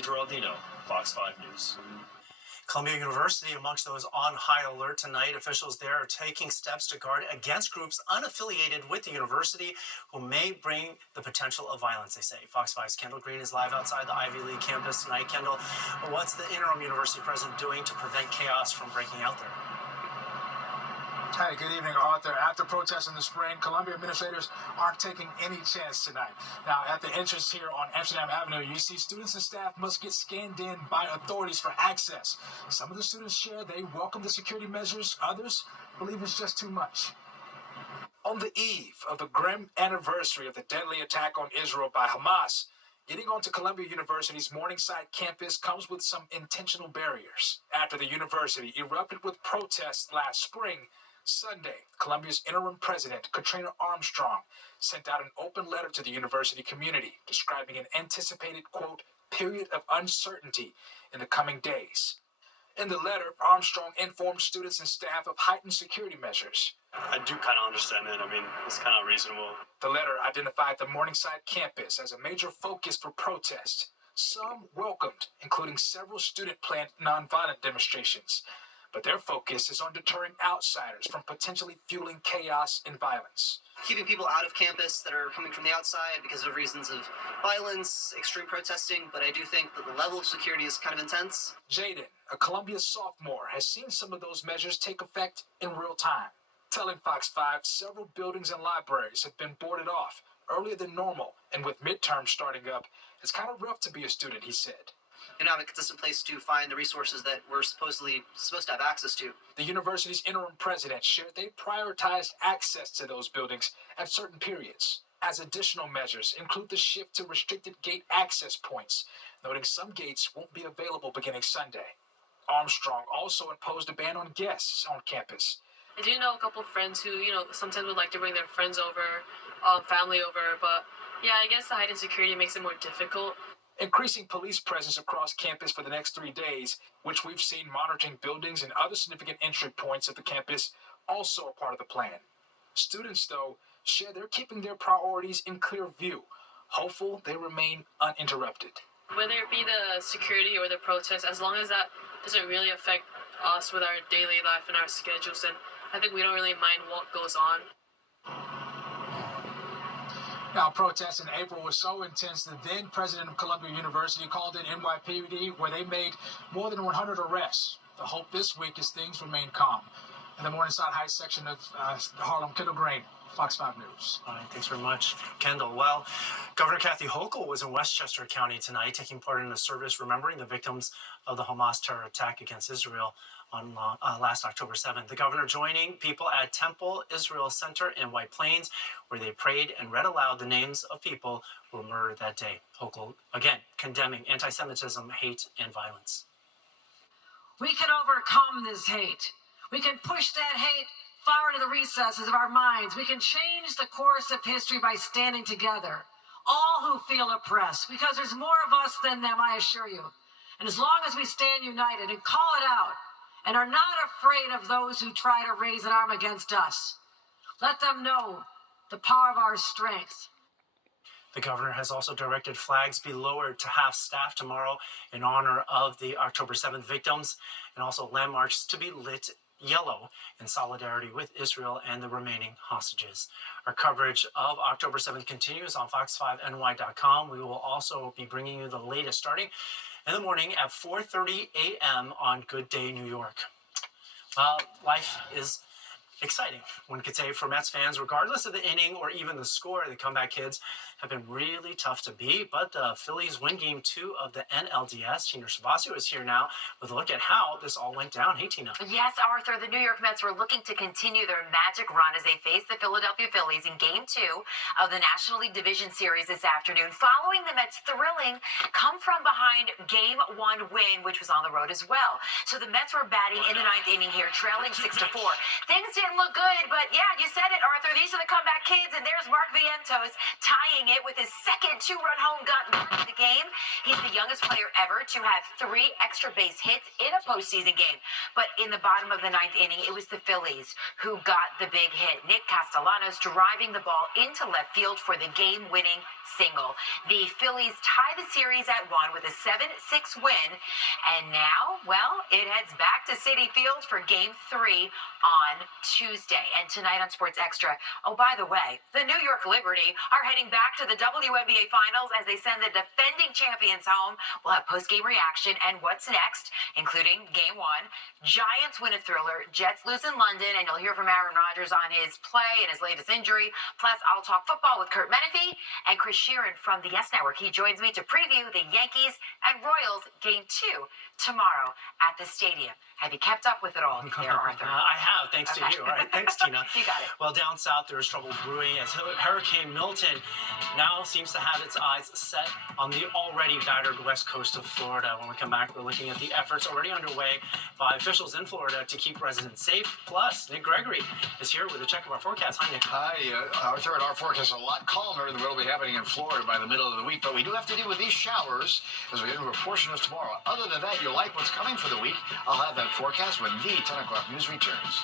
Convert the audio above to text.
Geraldino, Fox 5 News. Columbia University amongst those on high alert tonight. Officials there are taking steps to guard against groups unaffiliated with the university who may bring the potential of violence, they say. Fox 5's Kendall Green is live outside the Ivy League campus tonight. Kendall, what's the interim university president doing to prevent chaos from breaking out there? Hey, good evening, Arthur. After protests in the spring, Columbia administrators aren't taking any chance tonight. Now, at the entrance here on Amsterdam Avenue, you see students and staff must get scanned in by authorities for access. Some of the students share they welcome the security measures. Others believe it's just too much. On the eve of the grim anniversary of the deadly attack on Israel by Hamas, getting onto Columbia University's Morningside campus comes with some intentional barriers. After the university erupted with protests last spring, Sunday, Columbia's interim president, Katrina Armstrong, sent out an open letter to the university community describing an anticipated, quote, period of uncertainty in the coming days. In the letter, Armstrong informed students and staff of heightened security measures. I do kind of understand it. I mean, it's kind of reasonable. The letter identified the Morningside campus as a major focus for protest. Some welcomed, including several student-planned nonviolent demonstrations. But their focus is on deterring outsiders from potentially fueling chaos and violence. Keeping people out of campus that are coming from the outside because of reasons of violence, extreme protesting, but I do think that the level of security is kind of intense. Jaden, a Columbia sophomore, has seen some of those measures take effect in real time. Telling Fox 5, several buildings and libraries have been boarded off earlier than normal, and with midterms starting up, it's kind of rough to be a student, he said. You have a consistent place to find the resources that we're supposed to have access to. The university's interim president shared they prioritized access to those buildings at certain periods, as additional measures include the shift to restricted gate access points, noting some gates won't be available beginning Sunday. Armstrong also imposed a ban on guests on campus. I do know a couple of friends who, sometimes would like to bring their friends over, family over, but yeah, I guess the heightened security makes it more difficult. Increasing police presence across campus for the next 3 days, which we've seen monitoring buildings and other significant entry points of the campus, also a part of the plan. Students, though, share they're keeping their priorities in clear view, hopeful they remain uninterrupted. Whether it be the security or the protest, as long as that doesn't really affect us with our daily life and our schedules, then I think we don't really mind what goes on. Now, protests in April were so intense that then President of Columbia University called in NYPD, where they made more than 100 arrests. The hope this week is things remain calm. In the Morningside Heights section of Harlem, Kendall Green, Fox 5 News. All right, thanks very much, Kendall. Well, Governor Kathy Hochul was in Westchester County tonight, taking part in a service remembering the victims of the Hamas terror attack against Israel on last October 7th. The governor joining people at Temple Israel Center in White Plains, where they prayed and read aloud the names of people who were murdered that day. Hochul, again, condemning anti-Semitism, hate, and violence. We can overcome this hate. We can push that hate far into the recesses of our minds. We can change the course of history by standing together. All who feel oppressed, because there's more of us than them, I assure you. And as long as we stand united and call it out, and are not afraid of those who try to raise an arm against us, let them know the power of our strength. The governor has also directed flags be lowered to half-staff tomorrow in honor of the October 7th victims, and also landmarks to be lit yellow in solidarity with Israel and the remaining hostages. Our coverage of October 7th continues on fox5ny.com. We will also be bringing you the latest starting in the morning at 4:30 a.m. on Good Day New York. Life is exciting, one could say, for Mets fans. Regardless of the inning or even the score, the comeback kids have been really tough to beat, but the Phillies win Game 2 of the NLDS. Tina Shabasio is here now with a look at how this all went down. Hey, Tina. Yes, Arthur, the New York Mets were looking to continue their magic run as they face the Philadelphia Phillies in Game 2 of the National League Division Series this afternoon, following the Mets' thrilling come-from-behind Game 1 win, which was on the road as well. So the Mets were batting in the ninth inning here, trailing 6-4. Things didn't look good, but yeah, you said it, Arthur. These are the comeback kids, and there's Mark Vientos tying hit with his second two-run home run in the game. He's the youngest player ever to have 3 extra base hits in a postseason game. But in the bottom of the 9th inning, it was the Phillies who got the big hit. Nick Castellanos driving the ball into left field for the game-winning single. The Phillies tie the series at 1 with a 7-6 win. And now, well, it heads back to Citi Field for Game 3 on Tuesday. And tonight on Sports Extra, oh, by the way, the New York Liberty are heading back to the WNBA Finals as they send the defending champions home. We'll have post-game reaction and what's next, including Game 1. Giants win a thriller, Jets lose in London, and you'll hear from Aaron Rodgers on his play and his latest injury. Plus, I'll talk football with Kurt Menefee and Chris Sheeran from the Yes Network. He joins me to preview the Yankees and Royals Game 2 tomorrow at the stadium. Have you kept up with it all there, Arthur? I have, thanks to you. All right, thanks, Tina. You got it. Well, down south, there is trouble brewing as Hurricane Milton now seems to have its eyes set on the already battered west coast of Florida. When we come back, we're looking at the efforts already underway by officials in Florida to keep residents safe. Plus, Nick Gregory is here with a check of our forecast. Hi, Nick. Hi, Arthur, and our forecast is a lot calmer than what will be happening in Florida by the middle of the week, but we do have to deal with these showers as we get into a portion of tomorrow. Other than that, you like what's coming for the week. I'll have that forecast when the 10 o'clock news returns.